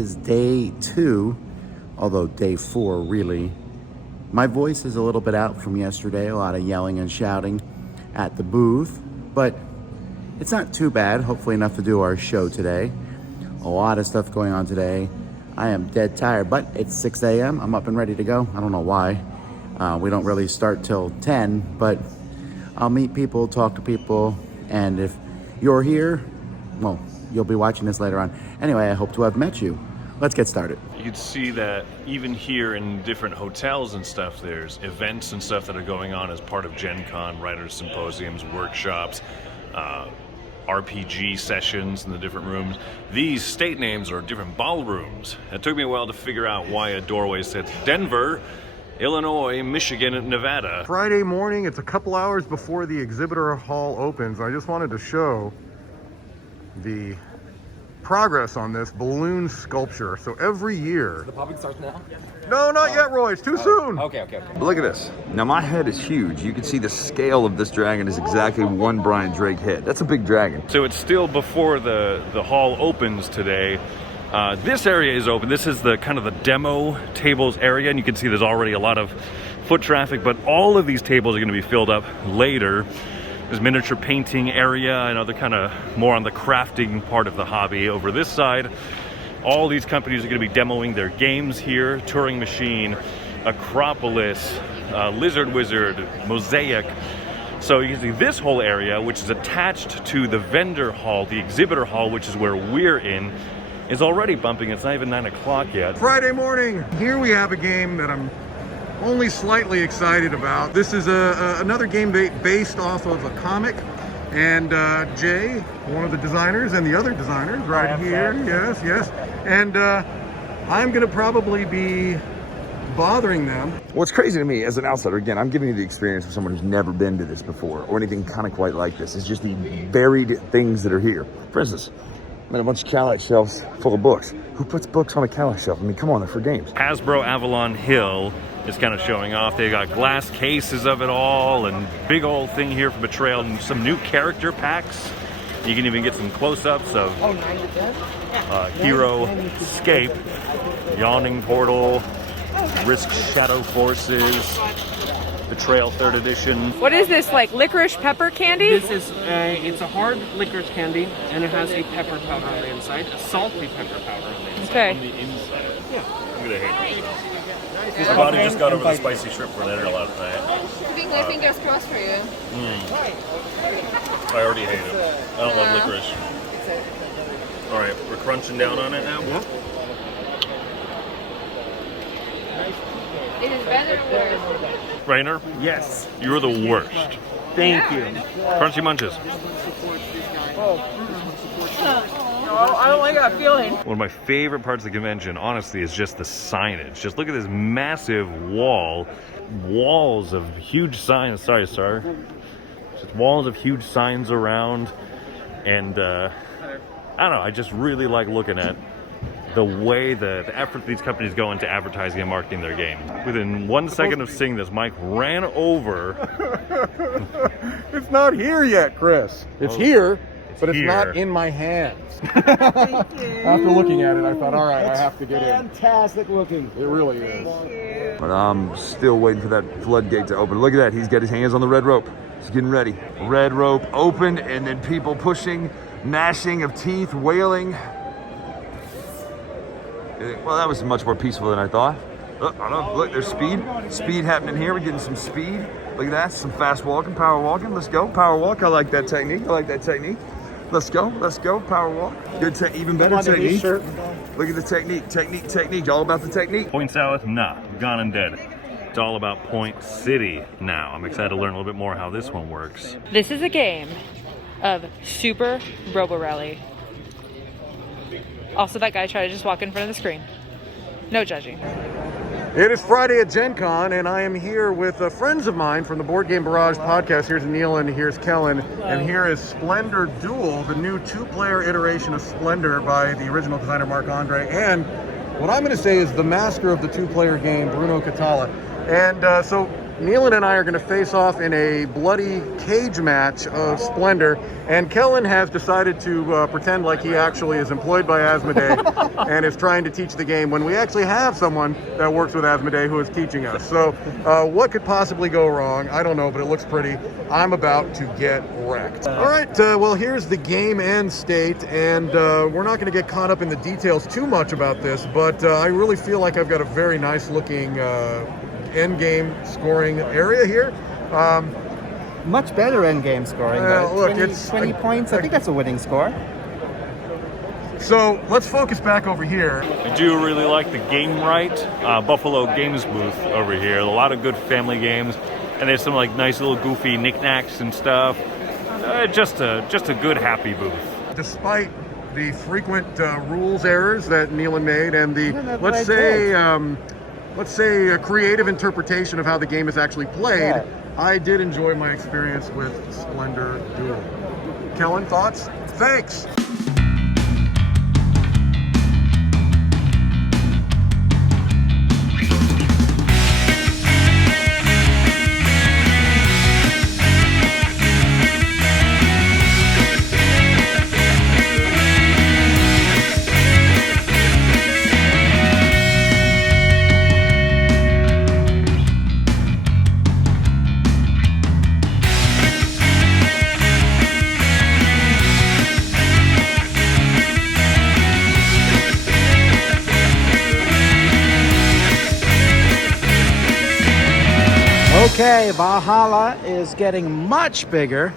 is day 2, although day 4 really. My voice is a little bit out from yesterday, a lot of yelling and shouting at the booth, but it's not too bad, hopefully enough to do our show today. A lot of stuff going on today. I am dead tired, but it's 6 a.m. I'm up and ready to go. I don't know why. We don't really start till 10, but I'll meet people, talk to people, and if you're here, well, you'll be watching this later on. Anyway, I hope to have met you. Let's get started. You can see that even here in different hotels and stuff, there's events and stuff that are going on as part of Gen Con, writers' symposiums, workshops, RPG sessions in the different rooms. These state names are different ballrooms. It took me a while to figure out why a doorway said Denver, Illinois, Michigan, and Nevada. Friday morning, it's a couple hours before the exhibitor hall opens. I just wanted to show the progress on this balloon sculpture. So every year... The popping starts now? No, not yet, Roy. It's too soon. Okay. Look at this. Now my head is huge. You can see the scale of this dragon is exactly one Brian Drake head. That's a big dragon. So it's still before the hall opens today. This area is open. This is the kind of the demo tables area, and you can see there's already a lot of foot traffic, but all of these tables are going to be filled up later. There's miniature painting area and other kind of more on the crafting part of the hobby. Over this side, all these companies are going to be demoing their games here. Turing Machine, Acropolis, Lizard Wizard, Mosaic. So you can see this whole area, which is attached to the vendor hall, the exhibitor hall, which is where we're in, is already bumping. It's not even 9 o'clock yet. Friday morning, here we have a game that I'm only slightly excited about. This is another game based off of a comic, and Jay, one of the designers, and the other designers right here, yes, and I'm gonna probably be bothering them. What's crazy to me as an outsider, again, I'm giving you the experience of someone who's never been to this before or anything kind of quite like this. It's just the varied things that are here. For instance, I mean, a bunch of Cali shelves full of books. Who puts books on a Cali shelf? I mean, come on, they're for games. Hasbro Avalon Hill is kind of showing off. They got glass cases of it all and big old thing here for Betrayal and some new character packs. You can even get some close-ups of Hero Escape, Yawning Portal, Risk Shadow Forces, Betrayal 3rd edition. What is this, like licorice pepper candy? This is it's a hard licorice candy, and it has a pepper powder on the inside, a salty pepper powder on the inside. Okay. On the inside. Yeah. I'm gonna hate this. My body just got over the spicy shrimp for dinner last night. Keeping my fingers crossed for you. I already hate it. I don't love licorice. All right, we're crunching down on it now. It is better or worse? Rainer? Yes. You were the worst. Thank you. Crunchy munches. I don't like that feeling. One of my favorite parts of the convention, honestly, is just the signage. Just look at this massive wall. Walls of huge signs. Sorry, sir. Just walls of huge signs around. And, I don't know, I just really like looking at the way the effort these companies go into advertising and marketing their game. Within 1 second of seeing this, Mike ran over. It's not here yet, Chris. It's here, but it's here. not in my hands. After looking at it, I thought, all right, I have to get in. Fantastic looking. It really is. But I'm still waiting for that floodgate to open. Look at that, he's got his hands on the red rope. He's getting ready. Red rope opened, and then people pushing, gnashing of teeth, wailing. Well, that was much more peaceful than I thought. Look, there's speed happening here. We're getting some speed. Look at that, some fast walking, power walking. Let's go, power walk. I like that technique. Let's go, power walk. Good, even better technique. Look at the technique. All about the technique. Point South, nah, gone and dead. It's all about Point City now. I'm excited to learn a little bit more how this one works. This is a game of Super Robo Rally. Also, that guy tried to just walk in front of the screen. No judging. It is Friday at Gen Con, and I am here with friends of mine from the Board Game Barrage podcast. Here's Neil and here's Kellen. And here is Splendor Duel, the new two-player iteration of Splendor by the original designer Marc-Andre. And what I'm going to say is the master of the two-player game, Bruno Catala. And so Nealon and I are going to face off in a bloody cage match of Splendor, and Kellen has decided to pretend like he actually is employed by Asmodee and is trying to teach the game when we actually have someone that works with Asmodee who is teaching us. So what could possibly go wrong? I don't know, but it looks pretty. I'm about to get wrecked. All right, well, here's the game end state, and we're not going to get caught up in the details too much about this, but I really feel like I've got a very nice looking end game scoring area here. Much better end game scoring. Look, 20 points. I think that's a winning score. So let's focus back over here. I do really like the Game Right Buffalo Games booth over here. A lot of good family games, and there's some like nice little goofy knickknacks and stuff. Just a good happy booth. Despite the frequent rules errors that Nealon made and the let's say a creative interpretation of how the game is actually played, Yeah. I did enjoy my experience with Splendor Duel. Kellen, thoughts? Thanks. Okay, Valhalla is getting much bigger.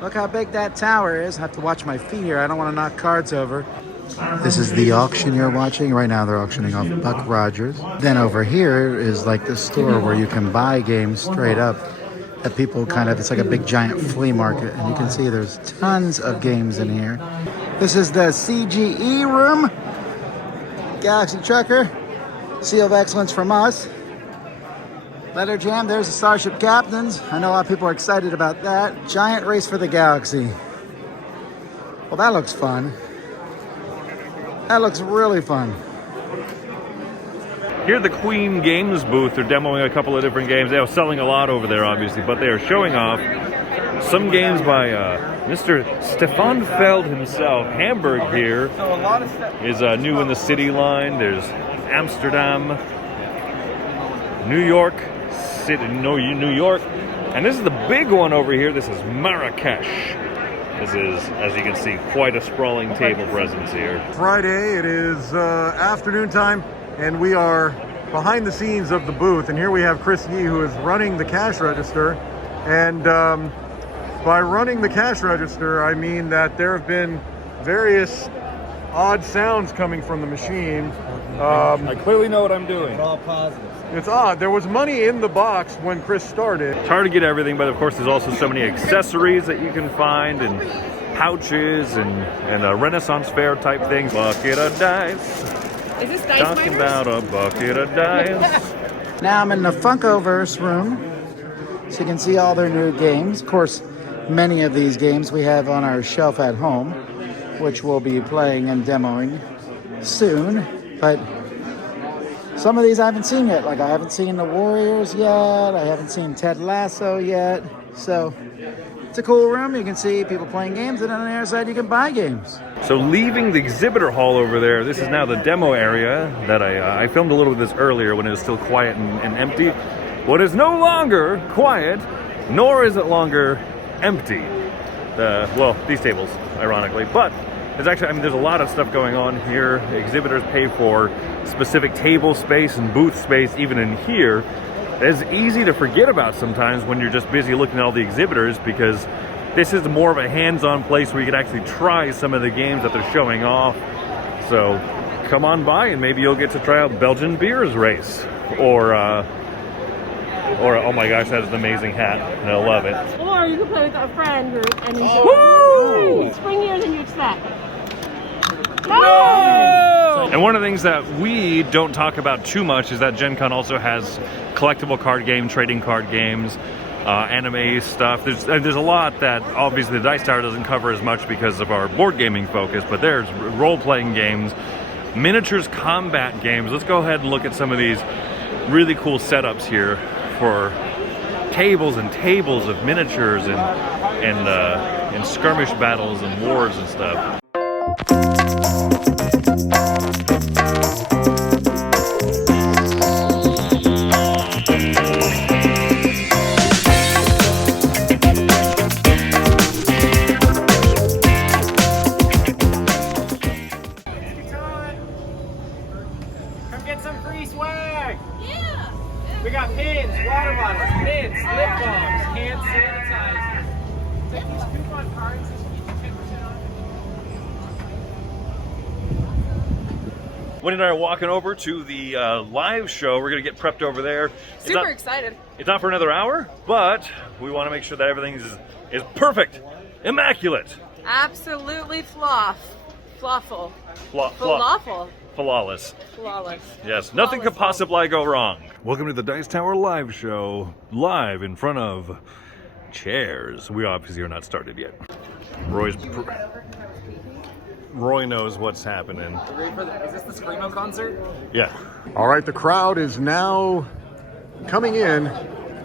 Look how big that tower is. I have to watch my feet here. I don't want to knock cards over. This is the auction you're watching. Right now they're auctioning off Buck Rogers. Then over here is like the store where you can buy games straight up that people it's like a big giant flea market. And you can see there's tons of games in here. This is the CGE room. Galaxy Trucker. Seal of Excellence from us. Letter Jam, there's the Starship Captains. I know a lot of people are excited about that. Giant Race for the Galaxy. Well, that looks fun. That looks really fun. Here at the Queen Games booth, they're demoing a couple of different games. They're selling a lot over there, obviously, but they are showing off some games by Mr. Stefan Feld himself. Hamburg here is new in the city line. There's Amsterdam, New York City, New York, and this is the big one over here. This is Marrakesh. This is, as you can see, quite a sprawling table presence here. Friday, it is afternoon time, and we are behind the scenes of the booth, and here we have Chris Yee, who is running the cash register. And by running the cash register, I mean that there have been various odd sounds coming from the machine. I clearly know what I'm doing. All positive. It's odd. There was money in the box when Chris started. It's hard to get everything, but of course there's also so many accessories that you can find, and pouches and Renaissance fair type things. Bucket of dice. Is this dice Talking miners? about a bucket of dice. Now I'm in the Funkoverse room, so you can see all their new games. Of course, many of these games we have on our shelf at home, which we'll be playing and demoing soon. But some of these I haven't seen yet. Like I haven't seen the Warriors yet. I haven't seen Ted Lasso yet. So it's a cool room. You can see people playing games, and on the other side you can buy games. So leaving the exhibitor hall over there, this is now the demo area that I filmed a little bit of this earlier when it was still quiet and empty. What is no longer quiet, nor is it longer empty. Well, these tables, ironically, but there's actually, there's a lot of stuff going on here. Exhibitors pay for specific table space and booth space even in here. It's easy to forget about sometimes when you're just busy looking at all the exhibitors, because this is more of a hands-on place where you can actually try some of the games that they're showing off. So come on by and maybe you'll get to try out Belgian Beers Race, or oh my gosh, that is an amazing hat, and I love it. Or you can play with a friend group and enjoy. It's springier than you expect. No! And one of the things that we don't talk about too much is that Gen Con also has collectible card game, trading card games, anime stuff. There's a lot that obviously the Dice Tower doesn't cover as much because of our board gaming focus, but there's role-playing games, miniatures combat games. Let's go ahead and look at some of these really cool setups here for tables and tables of miniatures and skirmish battles and wars and stuff. Come get some free swag! Yeah! We got pins, water bottles, mints, lip balms, hand sanitizer. Take these coupon cards. This will get you 10% off. Wendy and I are walking over to the live show. We're going to get prepped over there. Super excited. It's not for another hour, but we want to make sure that everything is perfect, immaculate. Absolutely flawful. Flawless. Flawless. Yes, nothing could possibly go wrong. Welcome to the Dice Tower live show, live in front of chairs. We obviously are not started yet. Roy knows what's happening. Is this the Screamo concert? Yeah. All right, the crowd is now coming in.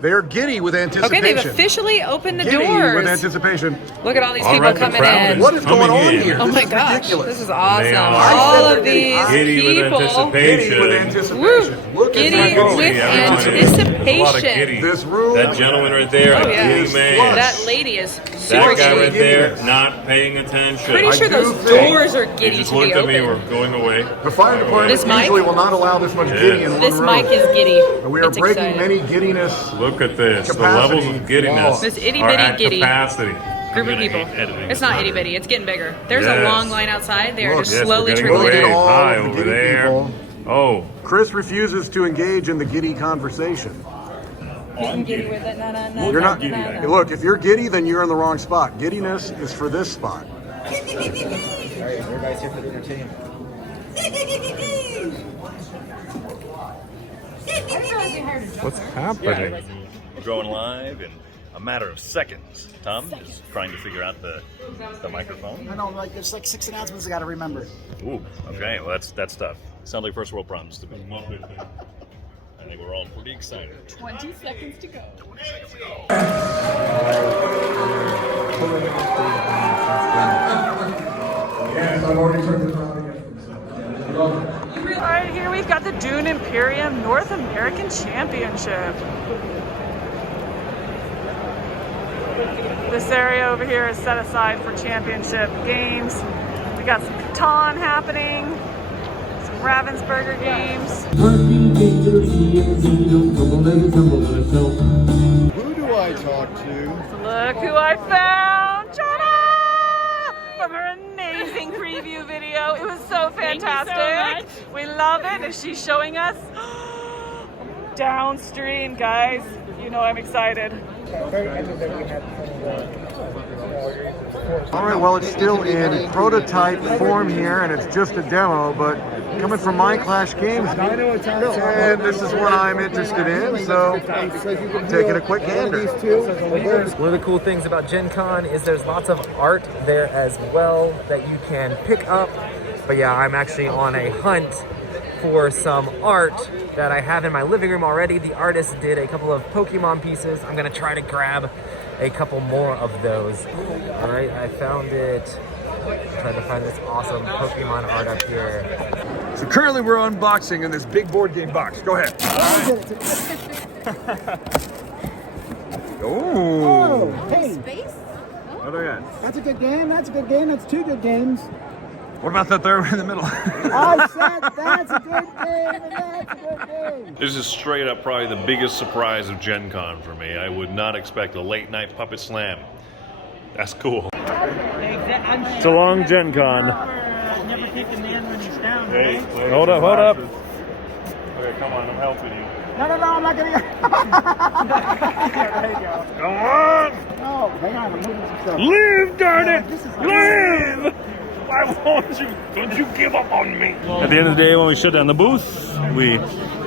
They're giddy with anticipation. Okay, they've officially opened the Giddy doors. with anticipation. Look at all these people coming in. What is going on here? Oh This my is gosh, ridiculous. this is awesome. They are. All of these Giddy with people. anticipation. Giddy with anticipation. Woo. Look Giddy at that. with There's a lot of anticipation. giddy. This room. That gentleman right there, Oh, a yeah. giddy man. That lady is super That guy right giddy. there, not paying attention. Pretty sure I those do think- doors are He giddy just to be looked at me. We're open. going away. The fire department This mic? usually will not allow this much giddy in one This room. mic is giddy. And we are It's breaking exciting. many giddiness. Look at this. The Capacity levels of giddiness walls. This itty are bitty at giddy. capacity. Group of gonna people. hate editing It's this not later. itty bitty. It's getting bigger. There's Yes. a long line outside. They are Look, just Yes, slowly we're getting trickling way in. all high of the over giddy there. people. Oh, Chris refuses to engage in the giddy conversation. Giddy with it. No. You're not. Look, if you're giddy, then you're in the wrong spot. Giddiness is for this spot. Everybody's here for the entertainment. what's happening? We're going live in a matter of seconds. Tom is trying to figure out the microphone. I know, there's 6 announcements I gotta remember. Ooh, okay, well that's tough. Sounds like first world problems to me. I think we're all pretty excited. 20 seconds to go. All right, here we've got the Dune Imperium North American Championship. This area over here is set aside for championship games. We got some Catan happening, some Ravensburger games. Who do I talk to? Look who I found! Jana! From her amazing preview video. It was so fantastic. We love it. And she's showing us downstream, guys. You know I'm excited. All right, well, it's still in prototype form here, and it's just a demo, but coming from My Clash Games, and this is what I'm interested in, so taking a quick gander. One of the cool things about Gen Con is there's lots of art there as well that you can pick up. But yeah, I'm actually on a hunt for some art that I have in my living room already. The artist did a couple of Pokemon pieces. I'm gonna try to grab a couple more of those. All right, I found it. Trying to find this awesome Pokemon art up here. So currently we're unboxing in this big board game box. Go ahead. Oh, hey, What do I got? that's a good game. That's a good game. That's 2 good games. What about that third one in the middle? I said that's a good game. And that's a good game. This is straight up probably the biggest surprise of Gen Con for me. I would not expect a late night puppet slam. That's cool. So long, Gen Con. Never kick a man when he's down, Hey, right? hold up. Okay, come on, I'm helping you. No, I'm not gonna. There you go. Come on! Oh, hang on, I'm moving some stuff. Live, darn it! This is Live! Why won't you? Don't you give up on me? At the end of the day, when we shut down the booth, we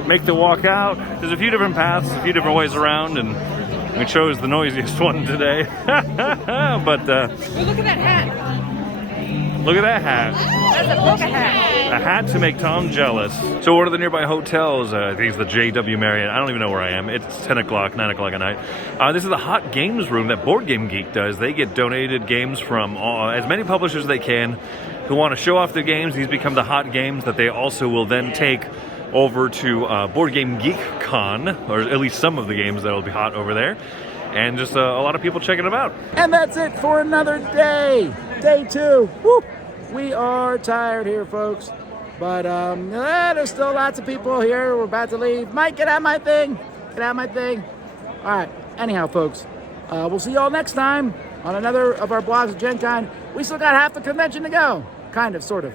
make the walk out. There's a few different paths, a few different ways around, and we chose the noisiest one today. But Oh, look at that hat. Look at that hat. That's a polka hat. A hat to make Tom jealous. So one of the nearby hotels, I think it's the JW Marriott. I don't even know where I am. It's 10 o'clock, 9 o'clock at night. This is the Hot Games room that Board Game Geek does. They get donated games from as many publishers as they can who want to show off their games. These become the hot games that they also will then take over to Board Game Geek Con, or at least some of the games that will be hot over there. And just a lot of people checking them out. And that's it for another day. Day 2. Woo! We are tired here, folks. But there's still lots of people here. We're about to leave. Mike, get out my thing. Get out my thing. All right. Anyhow, folks, we'll see you all next time on another of our blogs of Gen Con. We still got half the convention to go. Kind of, sort of.